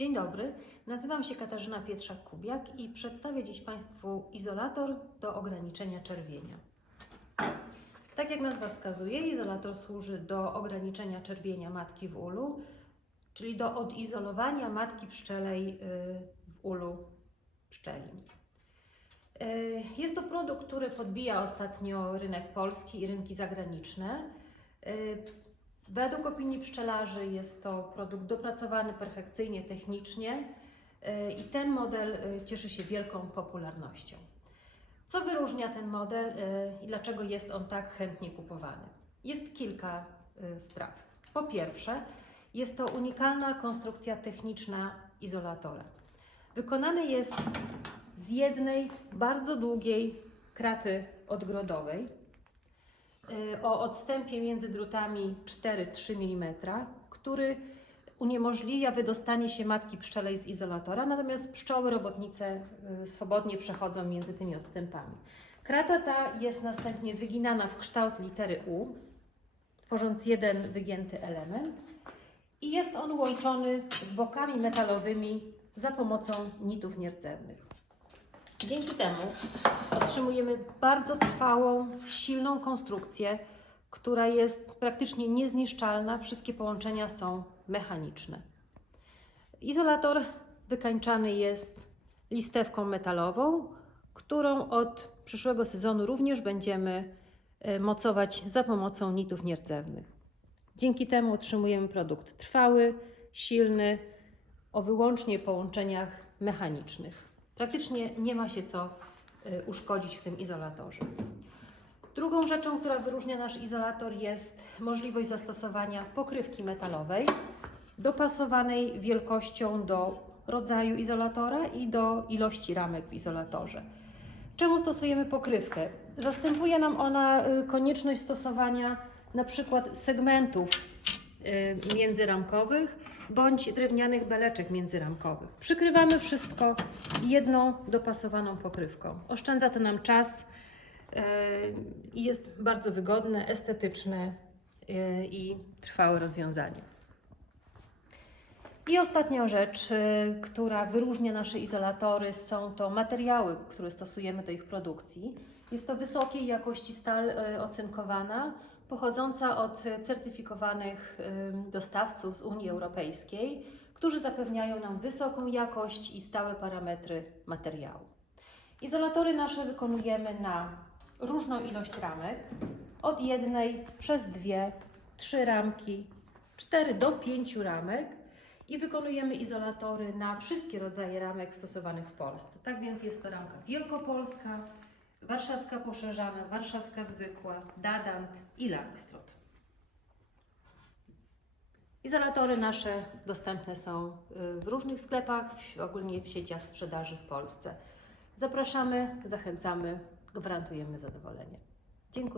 Dzień dobry, nazywam się Katarzyna Pietrzak-Kubiak i przedstawię dziś Państwu izolator do ograniczenia czerwienia. Tak jak nazwa wskazuje, izolator służy do ograniczenia czerwienia matki w ulu, czyli do odizolowania matki pszczelej y, w ulu pszczelim. Y, Jest to produkt, który podbija ostatnio rynek polski i rynki zagraniczne. Według opinii pszczelarzy jest to produkt dopracowany perfekcyjnie technicznie y, i ten model y, cieszy się wielką popularnością. Co wyróżnia ten model y, i dlaczego jest on tak chętnie kupowany? Jest kilka spraw. Po pierwsze, jest to unikalna konstrukcja techniczna izolatora. Wykonany jest z jednej bardzo długiej kraty odgrodowej o odstępie między drutami 4-3 mm, który uniemożliwia wydostanie się matki pszczelej z izolatora, natomiast pszczoły robotnice y, swobodnie przechodzą między tymi odstępami. Krata ta jest następnie wyginana w kształt litery U, tworząc jeden wygięty element i jest on łączony z bokami metalowymi za pomocą nitów nierdzewnych. Dzięki temu otrzymujemy bardzo trwałą, silną konstrukcję, która jest praktycznie niezniszczalna. Wszystkie połączenia są mechaniczne. Izolator wykańczany jest listewką metalową, którą od przyszłego sezonu również będziemy e, mocować za pomocą nitów nierdzewnych. Dzięki temu otrzymujemy produkt trwały, silny, o wyłącznie połączeniach mechanicznych. Praktycznie nie ma się co y, uszkodzić w tym izolatorze. Drugą rzeczą, która wyróżnia nasz izolator, jest możliwość zastosowania pokrywki metalowej, dopasowanej wielkością do rodzaju izolatora i do ilości ramek w izolatorze. Czemu stosujemy pokrywkę? Zastępuje nam ona y, konieczność stosowania na przykład segmentów międzyramkowych bądź drewnianych beleczek międzyramkowych. Przykrywamy wszystko jedną dopasowaną pokrywką. Oszczędza to nam czas y, i jest bardzo wygodne, estetyczne y, i trwałe rozwiązanie. I ostatnia rzecz, y, która wyróżnia nasze izolatory, są to materiały, które stosujemy do ich produkcji. Jest to wysokiej jakości stal y, ocynkowana, pochodząca od certyfikowanych dostawców z Unii Europejskiej, którzy zapewniają nam wysoką jakość i stałe parametry materiału. Izolatory nasze wykonujemy na różną ilość ramek, od jednej przez dwie, trzy ramki, cztery do pięciu ramek i wykonujemy izolatory na wszystkie rodzaje ramek stosowanych w Polsce. Tak więc jest to ramka wielkopolska, warszawska poszerzana, warszawska zwykła, dadant i langstroth. Izolatory nasze dostępne są y, w różnych sklepach, ogólnie w sieciach sprzedaży w Polsce. Zapraszamy, zachęcamy, gwarantujemy zadowolenie. Dziękuję.